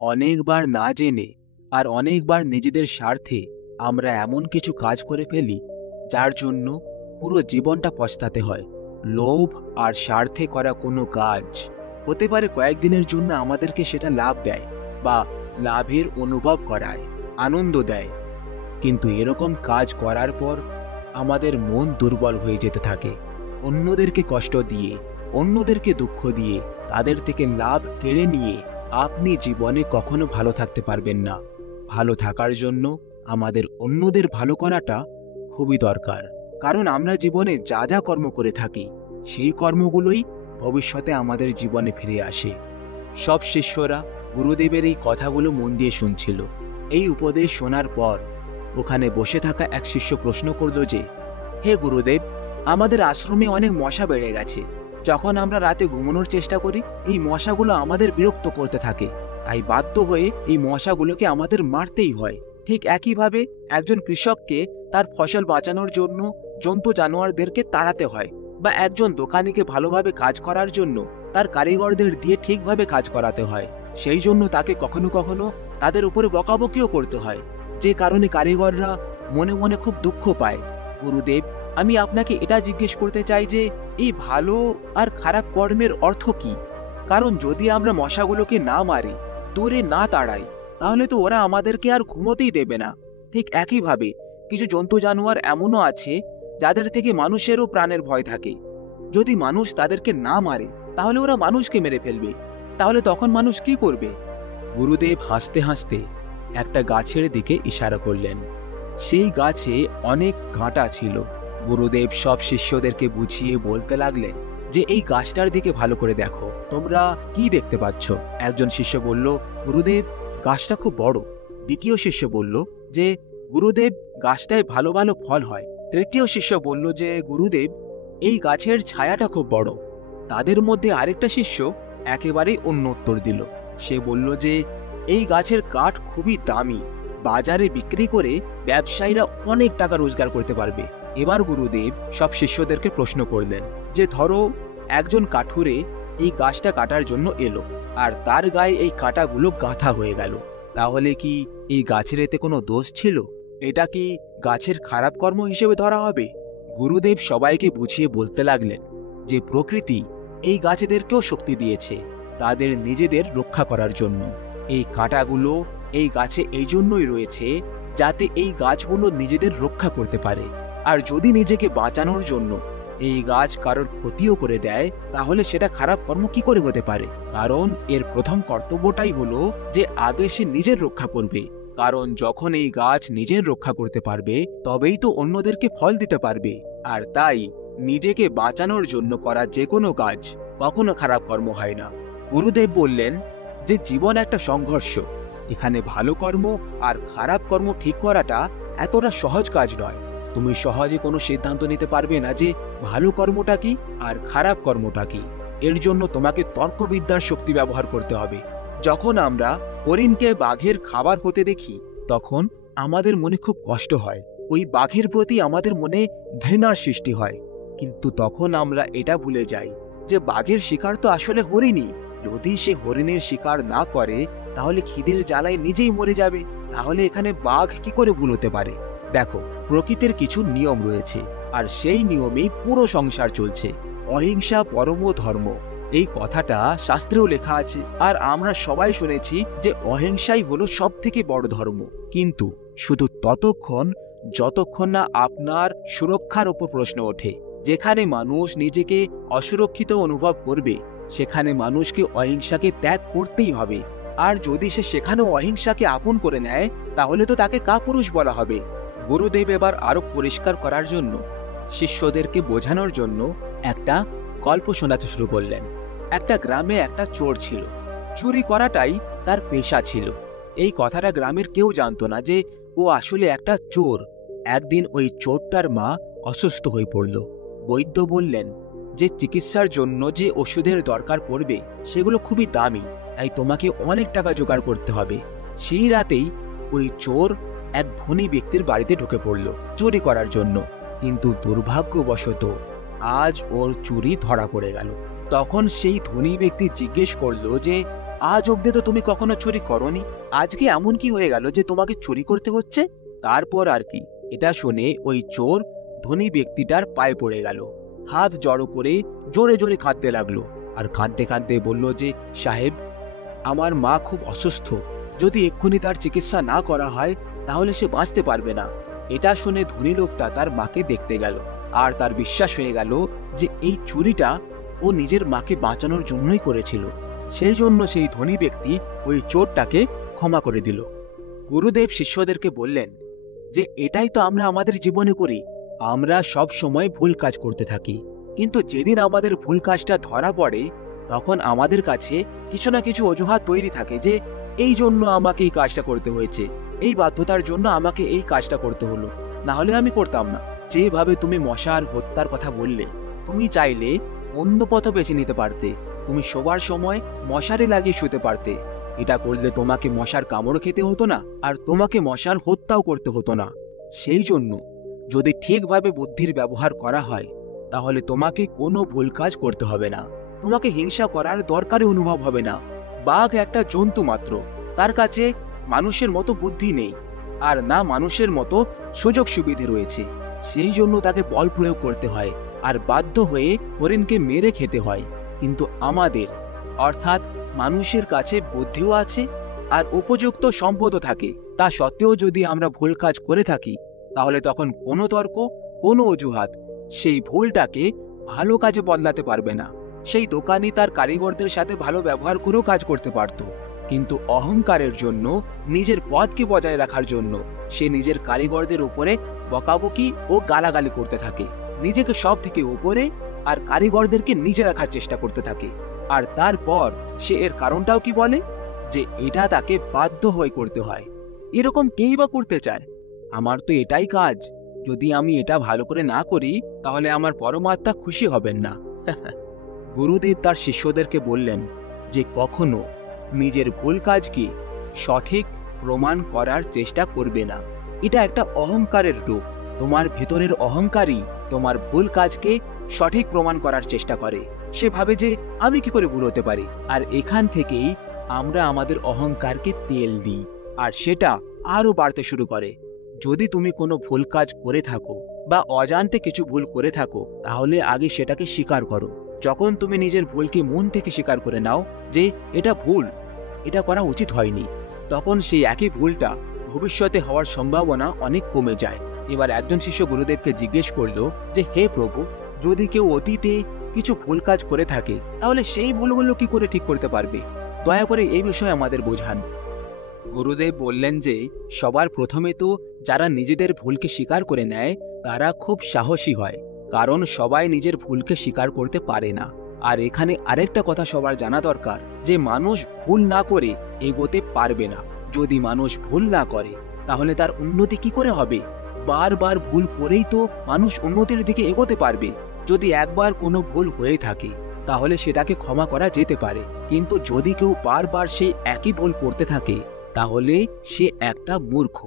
অনেকবার না জেনে আর অনেকবার নিজেদের স্বার্থে আমরা এমন কিছু কাজ করে ফেলি যার জন্য পুরো জীবনটা পস্তাতে হয়। লোভ আর স্বার্থে করা কোনো কাজ হতে পারে কয়েকদিনের জন্য আমাদেরকে সেটা লাভ দেয় বা লাভের অনুভব করায়, আনন্দ দেয়, কিন্তু এরকম কাজ করার পর আমাদের মন দুর্বল হয়ে যেতে থাকে। অন্যদেরকে কষ্ট দিয়ে, অন্যদেরকে দুঃখ দিয়ে, তাদের থেকে লাভ কেড়ে নিয়ে আপনি জীবনে কখনো ভালো থাকতে পারবেন না। ভালো থাকার জন্য আমাদের অন্যদের ভালো করাটা খুবই দরকার, কারণ আমরা জীবনে যা যা কর্ম করে থাকি সেই কর্মগুলোই ভবিষ্যতে আমাদের জীবনে ফিরে আসে। সব শিষ্যরা গুরুদেবের এই কথাগুলো মন দিয়ে শুনছিল। এই উপদেশ শোনার পর ওখানে বসে থাকা এক শিষ্য প্রশ্ন করল যে, হে গুরুদেব, আমাদের আশ্রমে অনেক মশা বেড়ে গেছে। যখন আমরা রাতে ঘুমানোর চেষ্টা করি এই মশাগুলো আমাদের বিরক্ত করতে থাকে, তাই বাধ্য হয়ে এই মশাগুলোকে আমাদের মারতেই হয়। ঠিক একইভাবে একজন কৃষককে তার ফসল বাঁচানোর জন্য জন্তু জানোয়ারদেরকে তাড়াতে হয়, বা একজন দোকানিকে ভালোভাবে কাজ করার জন্য তার কারিগরদের দিয়ে ঠিকভাবে কাজ করাতে হয়। সেই জন্য তাকে কখনো কখনো তাদের উপরে বকাবকিও করতে হয়, যে কারণে কারিগররা মনে মনে খুব দুঃখ পায়। গুরুদেব, আমি আপনাকে এটা জিজ্ঞেস করতে চাই যে এই ভালো আর খারাপ কর্মের অর্থ কি? কারণ যদি আমরা মশাগুলোকে না মারি, দূরে না তাড়াই, তাহলে তো ওরা আমাদেরকে আর ঘুমোতেই দেবে না। ঠিক একইভাবে কিছু জন্তু জানোয়ার এমনও আছে যাদের থেকে মানুষেরও প্রাণের ভয় থাকে। যদি মানুষ তাদেরকে না মারে তাহলে ওরা মানুষকে মেরে ফেলবে। তাহলে তখন মানুষ কি করবে? গুরুদেব হাসতে হাসতে একটা গাছের দিকে ইশারা করলেন। সেই গাছে অনেক কাঁটা ছিল। গুরুদেব সব শিষ্যদেরকে বুঝিয়ে বলতে লাগলেন যে এই গাছটার দিকে ভালো করে দেখো, তোমরা কি দেখতে পাচ্ছ? একজন শিষ্য বলল, গুরুদেব, গাছটা খুব বড়। দ্বিতীয় শিষ্য বলল যে, গুরুদেব, গাছটায় ভালো ভালো ফল হয়। তৃতীয় শিষ্য বলল যে, গুরুদেব, এই গাছের ছায়াটা খুব বড়। তাদের মধ্যে আরেকটা শিষ্য একেবারেই অন্য উত্তর দিল। সে বলল যে এই গাছের কাঠ খুবই দামি, বাজারে বিক্রি করে ব্যবসায়ীরা অনেক টাকা রোজগার করতে পারবে। এবার গুরুদেব সব শিষ্যদেরকে প্রশ্ন করলেন যে, ধরো একজন কাঠুরে এই গাছটা কাটার জন্য এলো আর তার গায়ে এই কাঁটাগুলো গাঁথা হয়ে গেল, তাহলে কি এই গাছের এতে কোনো দোষ ছিল? এটা কি গাছের খারাপ কর্ম হিসেবে ধরা হবে? গুরুদেব সবাইকে বুঝিয়ে বলতে লাগলেন যে প্রকৃতি এই গাছেদেরকেও শক্তি দিয়েছে তাদের নিজেদের রক্ষা করার জন্য। এই কাঁটাগুলো এই গাছে এই জন্যই রয়েছে যাতে এই গাছগুলো নিজেদের রক্ষা করতে পারে। আর যদি নিজেকে বাঁচানোর জন্য এই গাছ কারোর ক্ষতিও করে দেয়, তাহলে সেটা খারাপ কর্ম কি করে হতে পারে? কারণ এর প্রথম কর্তব্যটাই হলো যে আগে সে নিজের রক্ষা করবে। কারণ যখন এই গাছ নিজের রক্ষা করতে পারবে তবেই তো অন্যদেরকে ফল দিতে পারবে। আর তাই নিজেকে বাঁচানোর জন্য করা যে কোনো কাজ কখনো খারাপ কর্ম হয় না। গুরুদেব বললেন যে জীবন একটা সংঘর্ষ। এখানে ভালো কর্ম আর খারাপ কর্ম ঠিক করাটা এতটা সহজ কাজ নয়। তুমি সহজে কোনো সিদ্ধান্ত নিতে পারবে না যে ভালো কর্মটা কি আর খারাপ কর্মটা কি। এর জন্য তোমাকে তর্কবিদ্যার শক্তি ব্যবহার করতে হবে। যখন আমরা হরিণকে বাঘের খাবার হতে দেখি তখন আমাদের মনে খুব কষ্ট হয়, ওই বাঘের প্রতি আমাদের মনে ঘৃণার সৃষ্টি হয়। কিন্তু তখন আমরা এটা ভুলে যাই যে বাঘের শিকার তো আসলে হরিণই। যদি সে হরিণের শিকার না করে তাহলে খিদের জ্বালায় নিজেই মরে যাবে। তাহলে এখানে বাঘ কি করে ভুল হতে পারে? দেখো, প্রকৃতির কিছু নিয়ম রয়েছে আর সেই নিয়মেই পুরো সংসার চলছে। অহিংসা পরম ধর্ম, এই কথাটা শাস্ত্রেও লেখা আছে। আর আমরা সবাই শুনেছি যে অহিংসাই হলো সব থেকে বড় ধর্ম। কিন্তু শুধু ততক্ষণ যতক্ষণ না আপনার সুরক্ষার উপর প্রশ্ন ওঠে। যেখানে মানুষ নিজেকে অসুরক্ষিত অনুভব করবে সেখানে মানুষকে অহিংসাকে ত্যাগ করতেই হবে। আর যদি সে সেখানেও অহিংসাকে আপন করে নেয় তাহলে তো তাকে কাপুরুষ বলা হবে। গুরুদেব এবার আরো পরিষ্কার করার জন্য শিষ্যদেরকে বোঝানোর জন্য একটা গল্প শোনাতে শুরু করলেন। একটা গ্রামে একটা চোর ছিল। চুরি করাটাই তার পেশা ছিল। এই কথাটা গ্রামের কেউ জানতো না যে ও আসলে একটা চোর। একদিন ওই চোরটার মা অসুস্থ হয়ে পড়ল। বৈদ্য বললেন যে চিকিৎসার জন্য যে ওষুধের দরকার পড়বে সেগুলো খুবই দামি, তাই তোমাকে অনেক টাকা জোগাড় করতে হবে। সেই রাতেই ওই চোর এক ধনী ব্যক্তির বাড়িতে ঢুকে পড়ল চুরি করার জন্য। কিন্তু দুর্ভাগ্যবশত আজ ওর চুরি ধরা পড়ে গেল। তখন সেই ধনী ব্যক্তি জিজ্ঞেস করল যে আজ অব্দি তো তুমি কখনো চুরি করনি, আজকে এমন কি হয়ে গেল যে তোমাকে চুরি করতে হচ্ছে? তারপর আর কি, এটা শুনে ওই চোর ধনী ব্যক্তিটার পায়ে পড়ে গেল, হাত জড়ো করে জোরে জোরে কাঁদতে লাগলো। আর কাঁদতে কাঁদতে বলল যে, সাহেব, আমার মা খুব অসুস্থ, যদি এক্ষুনি তার চিকিৎসা না করা হয় তাহলে সে বাঁচতে পারবে না। এটা শুনে ধনী লোকটা তার মাকে দেখতে গেল, আর তার বিশ্বাস হয়ে গেল যে এই চুরিটা ও নিজের মাকে বাঁচানোর জন্যই করেছিল। সেই জন্য সেই ধনী ব্যক্তি ওই চোরটাকে ক্ষমা করে দিল। গুরুদেব শিষ্যদেরকে বললেন যে এটাই তো আমরা আমাদের জীবনে করি, আমরা সব সময় ভুল কাজ করতে থাকি, কিন্তু যেদিন আমাদের ভুল কাজটা ধরা পড়ে তখন আমাদের কাছে কিছু না কিছু অজুহাত তৈরি থাকে যে এই জন্য আমাকে এই কাজটা করতে হয়েছে, এই বাধ্যতার জন্য আমাকে এই কাজটা করতে হলো, না হলে আমি করতাম না। যেভাবে তুমি মশার হত্যার কথা বললে, তুমি চাইলে অন্য পথ বেছে নিতে পারতে, তুমি শোবার সময় মশারি লাগিয়ে শুতে পারতে। এটা করলে তোমাকে মশার কামড় খেতে হতো না, আর তোমাকে মশার হত্যাও করতে হতো না। সেই জন্য যদি ঠিকভাবে বুদ্ধির ব্যবহার করা হয় তাহলে তোমাকে কোনো ভুল কাজ করতে হবে না, তোমাকে হিংসা করার দরকারই অনুভব হবে না। বাঘ একটা জন্তু মাত্র, তার কাছে মানুষের মতো বুদ্ধি নেই, আর না মানুষের মতো সুযোগ সুবিধে রয়েছে। সেই জন্য তাকে বল প্রয়োগ করতে হয়, আর বাধ্য হয়ে হরিণকে মেরে খেতে হয়। কিন্তু আমাদের অর্থাৎ মানুষের কাছে বুদ্ধিও আছে আর উপযুক্ত সম্পদও থাকে, তা সত্ত্বেও যদি আমরা ভুল কাজ করে থাকি তাহলে তখন কোনো তর্ক, কোনো অজুহাত সেই ভুলটাকে ভালো কাজে বদলাতে পারবে না। সেই দোকানি তার কারিগরদের সাথে ভালো ব্যবহার করেও কাজ করতে পারত, কিন্তু অহংকারের জন্য, নিজের পদকে বজায় রাখার জন্য সে নিজের কারিগরদের উপরে বকাবকি ও গালাগালি করতে থাকে, নিজেকে সব থেকে উপরে আর কারিগরদেরকে নিচে রাখার চেষ্টা করতে থাকে। আর তারপর সে এর কারণটাও কি বলে যে এটা তাকে বাধ্য হয়ে করতে হয়। এরকম কেই বা করতে চায়? আমার তো এটাই কাজ, যদি আমি এটা ভালো করে না করি তাহলে আমার পরমাত্মা খুশি হবেন না। গুরুদেব তার শিষ্যদেরকে বললেন যে কখনো নিজের ভুল কাজকে সঠিক প্রমাণ করার চেষ্টা করবে না, এটা একটা অহংকারের রূপ। তোমার ভেতরের অহংকারই তোমার ভুল কাজকে সঠিক প্রমাণ করার চেষ্টা করে, সে ভাবে যে আমি কি করে ভুল হতে পারি। আর এখান থেকেই আমরা আমাদের অহংকারকে তেল দিই, আর সেটা আরো বাড়তে শুরু করে। যদি তুমি কোনো ভুল কাজ করে থাকো বা অজান্তে কিছু ভুল করে থাকো তাহলে আগে সেটাকে স্বীকার করো। যখন তুমি নিজের ভুলকে মন থেকে স্বীকার করে নাও যে এটা ভুল, এটা করা উচিত হয়নি, তখন সেই একই ভুলটা ভবিষ্যতে হওয়ার সম্ভাবনা অনেক কমে যায়। এবার একজন শিষ্য গুরুদেবকে জিজ্ঞেস করলো যে হে প্রভু, যদি কেউ অতীতে কিছু ভুল কাজ করে থাকে তাহলে সেই ভুলগুলো কি করে ঠিক করতে পারবে? দয়া করে এই বিষয়ে আমাদের বোঝান। গুরুদেব বললেন যে সবার প্রথমে তো যারা নিজেদের ভুলকে স্বীকার করে নেয় তারা খুব সাহসী হয়, কারণ সবাই নিজের ভুলকে স্বীকার করতে পারে না। আর এখানে আরেকটা কথা সবার জানা দরকার যে মানুষ ভুল না করে এগোতে পারবে না। যদি মানুষ ভুল না করে তাহলে তার উন্নতি কি করে হবে? বারবার ভুল করেই তো মানুষ উন্নতির দিকে এগোতে পারবে। যদি একবার কোনো ভুল হয়ে থাকে তাহলে সেটাকে ক্ষমা করা যেতে পারে, কিন্তু যদি কেউ বারবার সেই একই ভুল করতে থাকে তাহলে সে একটা মূর্খ।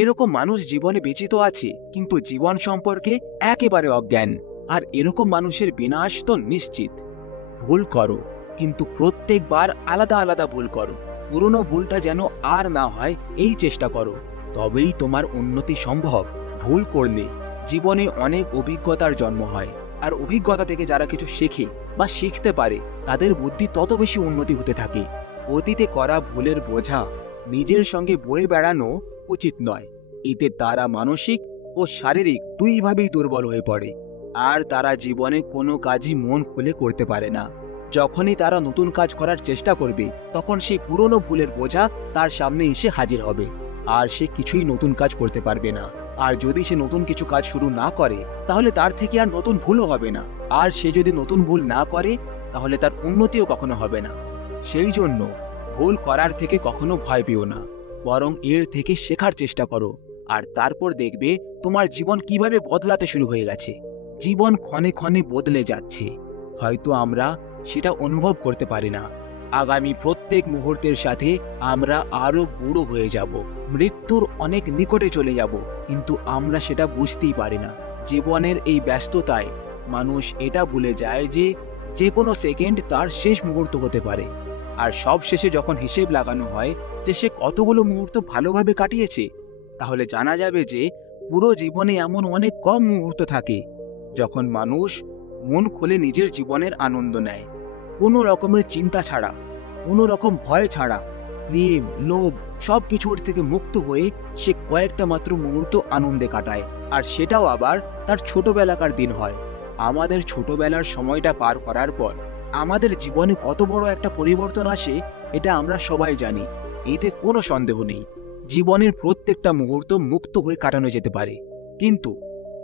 এরকম মানুষ জীবনে বেঁচে তো আছে কিন্তু জীবন সম্পর্কে একেবারে অজ্ঞান, আর এরকম মানুষের বিনাশ তো নিশ্চিত। ভুল করো, কিন্তু প্রত্যেকবার আলাদা আলাদা ভুল করো, পুরনো ভুলটা যেন আর না হয় এই চেষ্টা করো, তবেই তোমার উন্নতি সম্ভব। ভুল করলে জীবনে অনেক অভিজ্ঞতার জন্ম হয়, আর অভিজ্ঞতা থেকে যারা কিছু শেখে বা শিখতে পারে তাদের বুদ্ধি তত বেশি উন্নতি হতে থাকে। অতীতে করা ভুলের বোঝা নিজের সঙ্গে বয়ে বেড়ানো উচিত নয়, এতে তারা মানসিক ও শারীরিক দুইভাবেই দুর্বল হয়ে পড়ে, আর তারা জীবনে কোনো কাজই মন খুলে করতে পারে না। যখনই তারা নতুন কাজ করার চেষ্টা করবে তখন সেই পুরনো ভুলের বোঝা তার সামনে এসে হাজির হবে, আর সে কিছুই নতুন কাজ করতে পারবে না। আর যদি সে নতুন কিছু কাজ শুরু না করে তাহলে তার থেকে আর নতুন ভুলও হবে না, আর সে যদি নতুন ভুল না করে তাহলে তার উন্নতিও কখনো হবে না। সেই জন্য ভুল করার থেকে কখনো ভয় পেও না, বরং এর থেকে শেখার চেষ্টা করো, আর তারপর দেখবে তোমার জীবন কিভাবে বদলাতে শুরু হয়ে গেছে। জীবন ক্ষণে ক্ষণে বদলে যাচ্ছে, হয়তো আমরা সেটা অনুভব করতে পারি না। আগামী প্রত্যেক মুহূর্তের সাথে আমরা আরো বুড়ো হয়ে যাব, মৃত্যুর অনেক নিকটে চলে যাব, কিন্তু আমরা সেটা বুঝতেই পারি না। জীবনের এই ব্যস্ততায় মানুষ এটা ভুলে যায় যে যে কোনো সেকেন্ড তার শেষ মুহূর্ত হতে পারে। আর সব শেষে যখন হিসেব লাগানো হয় যে সে কতগুলো মুহূর্ত ভালোভাবে কাটিয়েছে, তাহলে জানা যাবে যে পুরো জীবনে এমন অনেক কম মুহূর্ত থাকে যখন মানুষ মন খুলে নিজের জীবনের আনন্দ নেয়, কোনো রকমের চিন্তা ছাড়া, কোনো রকম ভয় ছাড়া, প্রেম লোভ সব কিছুর থেকে মুক্ত হয়ে সে কয়েকটা মাত্র মুহূর্ত আনন্দে কাটায়। আর সেটাও আবার তার ছোটবেলাকার দিন হয়। আমাদের ছোটবেলার সময়টা পার করার পর আমাদের জীবনে কত বড় একটা পরিবর্তন আসে এটা আমরা সবাই জানি, এতে কোনো সন্দেহ নেই। জীবনের প্রত্যেকটা মুহূর্ত মুক্ত হয়ে কাটানো যেতে পারে, কিন্তু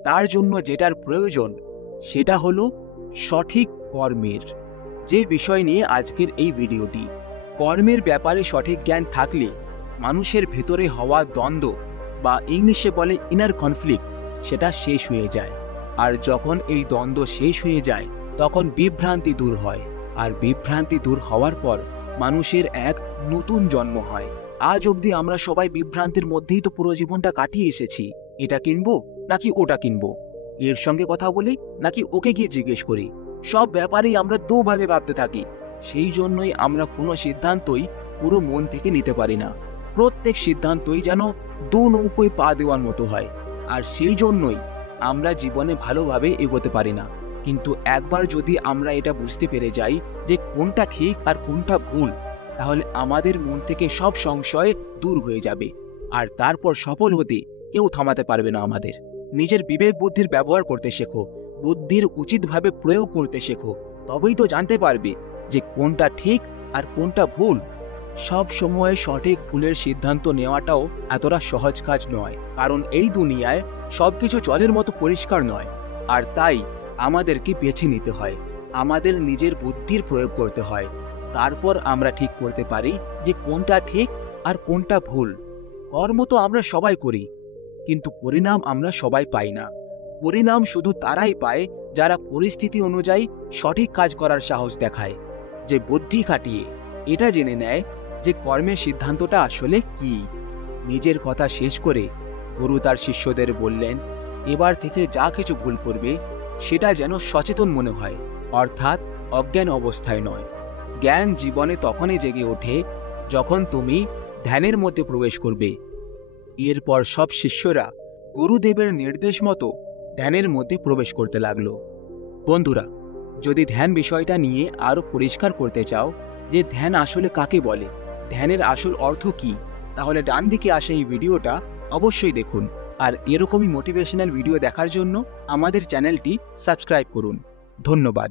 তার জন্য যেটার প্রয়োজন সেটা হলো সঠিক কর্মের। যে বিষয় নিয়ে আজকের এই ভিডিওটি, কর্মের ব্যাপারে সঠিক জ্ঞান থাকলে মানুষের ভেতরে হওয়া দ্বন্দ্ব বা ইংলিশে বলে ইনার কনফ্লিক্ট, সেটা শেষ হয়ে যায়। আর যখন এই দ্বন্দ্ব শেষ হয়ে যায় তখন বিভ্রান্তি দূর হয়, আর বিভ্রান্তি দূর হওয়ার পর মানুষের এক নতুন জন্ম হয়। আজ অবধি আমরা সবাই বিভ্রান্তির মধ্যেই তো পুরো জীবনটা কাটিয়ে এসেছি। এটা কিনবো নাকি ওটা কিনবো, এর সঙ্গে কথা বলি নাকি ওকে গিয়ে জিজ্ঞেস করি, সব ব্যাপারেই আমরা দুভাবে ভাবতে থাকি। সেই জন্যই আমরা কোনো সিদ্ধান্তই পুরো মন থেকে নিতে পারি না। প্রত্যেক সিদ্ধান্তই যেন দু নৌকোয় পা দেওয়ার মতো হয়, আর সেই জন্যই আমরা জীবনে ভালোভাবে এগোতে পারি না। কিন্তু একবার যদি আমরা এটা বুঝতে পেরে যাই যে কোনটা ঠিক আর কোনটা ভুল, তাহলে আমাদের মন থেকে সব সংশয় দূর হয়ে যাবে, আর তারপর সফল হতে কেউ থামাতে পারবে না আমাদের। নিজের বিবেক বুদ্ধির ব্যবহার করতে শেখো, বুদ্ধির উচিতভাবে প্রয়োগ করতে শেখো, তবেই তো জানতে পারবে যে কোনটা ঠিক আর কোনটা ভুল। সব সময় সঠিক ভুলের সিদ্ধান্ত নেওয়াটাও এতটা সহজ কাজ নয়, কারণ এই দুনিয়ায় সবকিছু জলের মতো পরিষ্কার নয়। আর তাই আমাদেরকে বেছে নিতে হয়, আমাদের নিজের বুদ্ধির প্রয়োগ করতে হয়। তারপর আমরা ঠিক করতে পারি যে কোনটা ঠিক আর কোনটা ভুল। কর্ম তো আমরা সবাই করি, কিন্তু পরিণাম আমরা সবাই পাই না। পরিণাম শুধু তারাই পায় যারা পরিস্থিতি অনুযায়ী সঠিক কাজ করার সাহস দেখায়, যে বুদ্ধি খাটিয়ে এটা জেনে নেয় যে কর্মের সিদ্ধান্তটা আসলে কি। নিজের কথা শেষ করে গুরু তার শিষ্যদের বললেন, এবার থেকে যা কিছু ভুল করবে সেটা যেন সচেতন মনে হয়, অর্থাৎ অজ্ঞান অবস্থায় নয়। জ্ঞান জীবনে তখনই জেগে ওঠে যখন তুমি ধ্যানের মধ্যে প্রবেশ করবে। এরপর সব শিষ্যরা গুরুদেবের নির্দেশ মতো ধ্যানের মধ্যে প্রবেশ করতে লাগলো। বন্ধুরা, যদি ধ্যান বিষয়টা নিয়ে আরো পরিষ্কার করতে চাও যে ধ্যান আসলে কাকে বলে, ধ্যানের আসল অর্থ কি, তাহলে ডান দিকে আসা এই ভিডিওটা অবশ্যই দেখুন। আর এরকমই মোটিভেশনাল ভিডিও দেখার জন্য আমাদের চ্যানেলটি সাবস্ক্রাইব করুন। ধন্যবাদ।